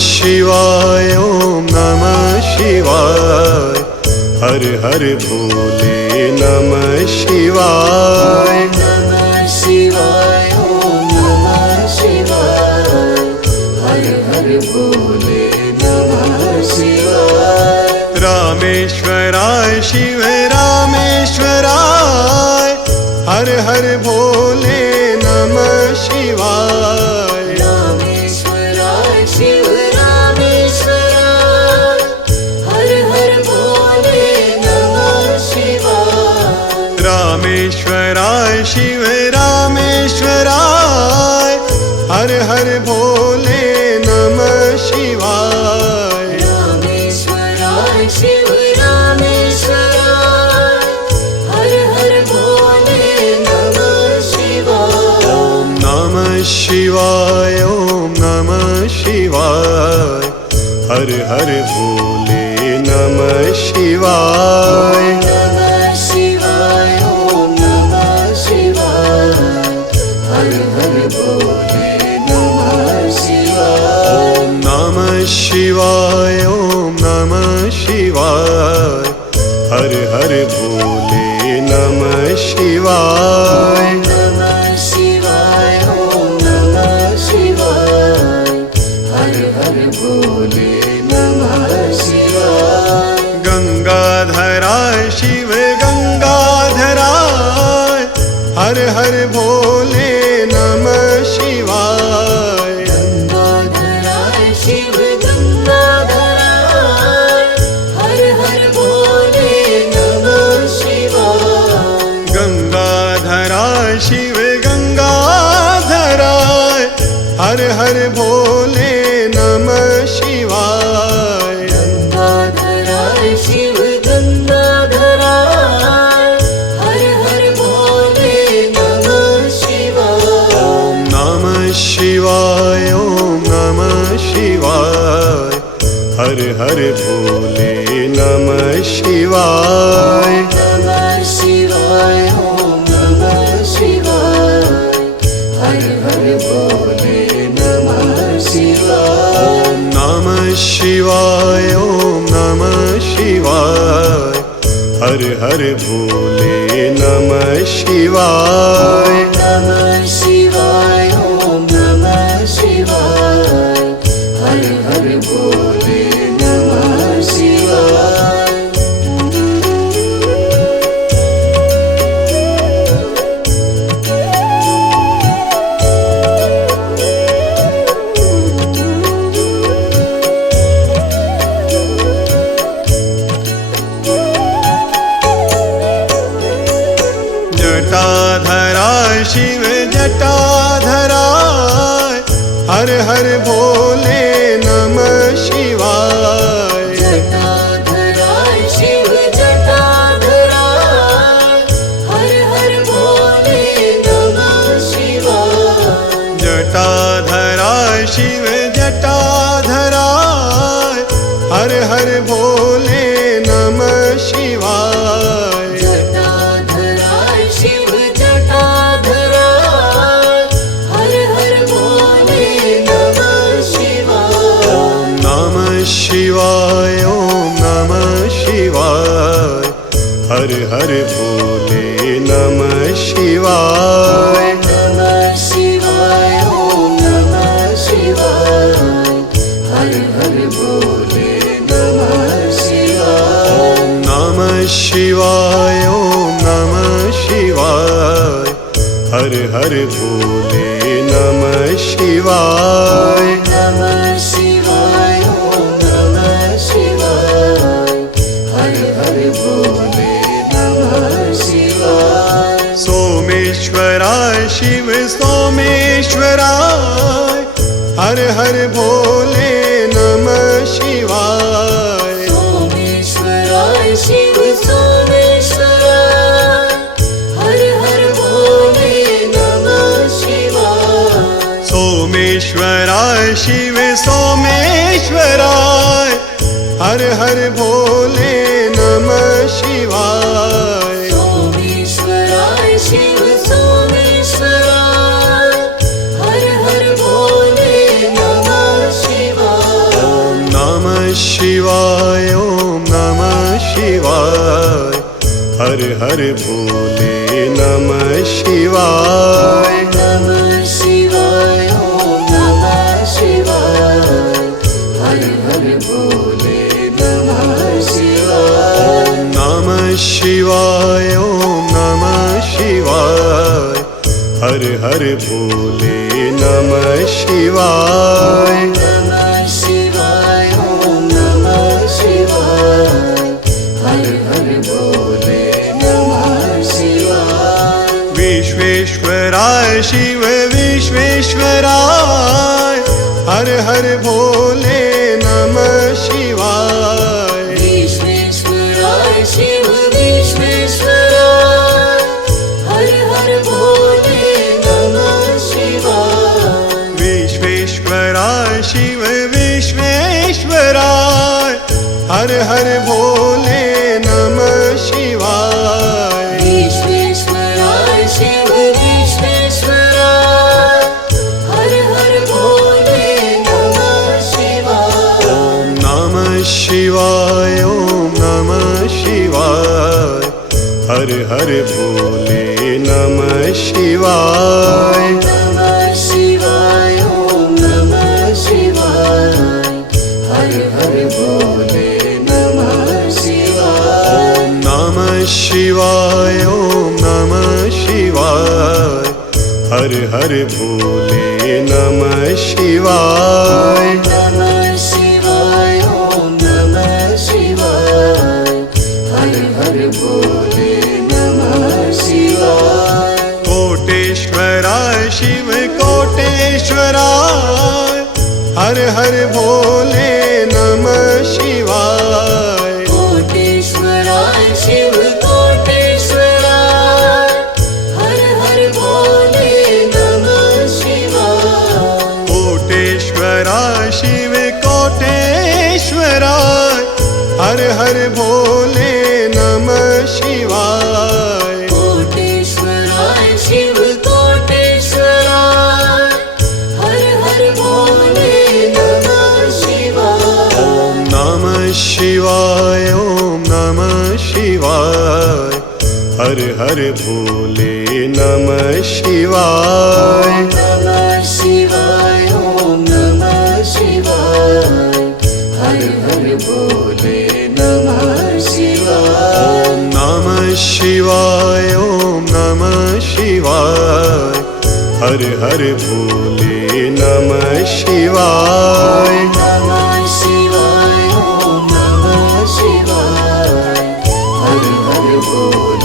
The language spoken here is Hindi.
शिवाय ओम नमः शिवाय। हर हर भोले नमः शिवाय। नमः शिवाय ओम नमः शिवाय। हर हर भोले नमः शिवाय। रामेश्वराय शिव रामेश्वराय। हर हर भोले नमः शिवाय। रामेश्वराय शिव रामेश्वराय। हर हर भोले नमः शिवाय। रामेश्वराय शिव रामेश्वराय। हर हर भोले नमः शिवाय। रामेश्वराय शिव रामेश्वराय। हर हर भोले नमः शिवाय। ओम नमः शिवाय ओम नमः शिवाय। हर हर भोले नमः शिवाय। नमः शिवाय ओम नमः शिवाय। हर हर भोले नमः शिवाय। ओम नमः शिवाय ओम नमः शिवाय। हर हर भोले नमः शिवाय। नमः शिवाय ओम नमः शिवाय। हर हर भोले नमः शिवाय। गंगाधराय शिव गंगाधराय। हर हर भोले नमः शिवाय। गंगाधराय शिव गंगाधराय। हर हर भोले नमः शिवाय। गंगाधराय शिव गंगाधराय। हर हर भोले नमः शिवाय। गंगाधराय शिव गंगाधराय। हर हर भोले नमः शिवाय। ओम नमः शिवाय ओम नमः शिवाय। हर हर भोले नमः शिवाय। नमः शिवाय ओम नमः शिवाय। हर हर भोले नमः शिवाय। ओम नमः शिवाय ओम नमः शिवाय। हर हर भोले नमः शिवाय। नमः शिवाय ओम नमः शिवाय। हर हर भोले नमः शिवाय। जटाधराय शिव जटाधराय। हर हर भोले नमः शिवाय। जटाधराय शिव जटाधराय। हर हर भोले नमः शिवाय। जटाधराय शिव जटाधराय। हर हर भोले नमः शिवाय। जटाधराय शिव जटाधराय। हर हर भोले नमः शिवाय। ओम नमः शिवाय ओम नमः शिवाय। हर हर भोले नमः शिवाय। नमः शिवाय ओम नमः शिवाय। हर हर भोले नमः शिवाय। ओम नमः शिवाय ओम नमः शिवाय। हर हर भोले नमः शिवाय। नमः शिवाय ओम नमः शिवाय। हर हर भोले नमः शिवाय। सोमेश्वराय शिव सोमेश्वराय। हर हर भोले नमः शिवाय। सोमेश्वराय शिव सोमेश्वराय। हर हर भोले नमः शिवाय। सोमेश्वराय शिव सोमेश्वराय। हर हर भोले नमः शिवाय। सोमेश्वराय शिव सोमेश्वराय। हर हर भोले नमः शिवाय। हर भोले नमः शिवाय। नमः शिवाय ओम नमः शिवाय हर हर भोले नमः शिवाय। नमः शिवाय ओम नमः शिवाय हर हर भोले नमः शिवाय। नमः शिवाय ओम नमः शिवाय हर हर भोले नमः शिवाय। विश्वेश्वराय शिव विश्वेश्वराय हर हर भोले नमः शिवाय। विश्वेश्वराय शिव विश्वेश्वराय हर हर भोले नमः शिवाय। विश्वेश्वराय शिव विश्वेश्वराय हर हर भोले नमः शिवाय। विश्वेश्वराय शिव विश्वेश्वराय हर हर भोले नमः शिवाय। ओम नमः शिवाय ओम नमः शिवाय हर हर भोले नमः शिवाय। नमः शिवाय ओम नमः शिवाय हर हर भोले नमः शिवाय। ओम नमः शिवाय ओम नमः शिवाय हर हर भोले नमः शिवाय। नमः शिवाय ओम नमः शिवाय हर हर भोले नमः शिवाय। कोटेश्वराय शिव कोटेश्वराय हर हर भोले नमः शिवाय। कोटेश्वराय शिव कोटेश्वराय हर हर भोले नमः शिवाय। कोटेश्वराय शिव कोटेश्वराय हर हर भोले नमः शिवाय। कोटेश्वराय शिव कोटेश्वराय हर हर भोले नमः शिवाय। ओम नमः शिवाय ओम नमः शिवाय हर हर भोले नमः शिवाय। नमः शिवाय ओम नमः शिवाय हर हर भोले नमः शिवाय। ओम नमः शिवाय ओम नमः शिवाय हर हर भोले नमः शिवाय। नमः शिवाय ओम नमः शिवाय हर हर भोले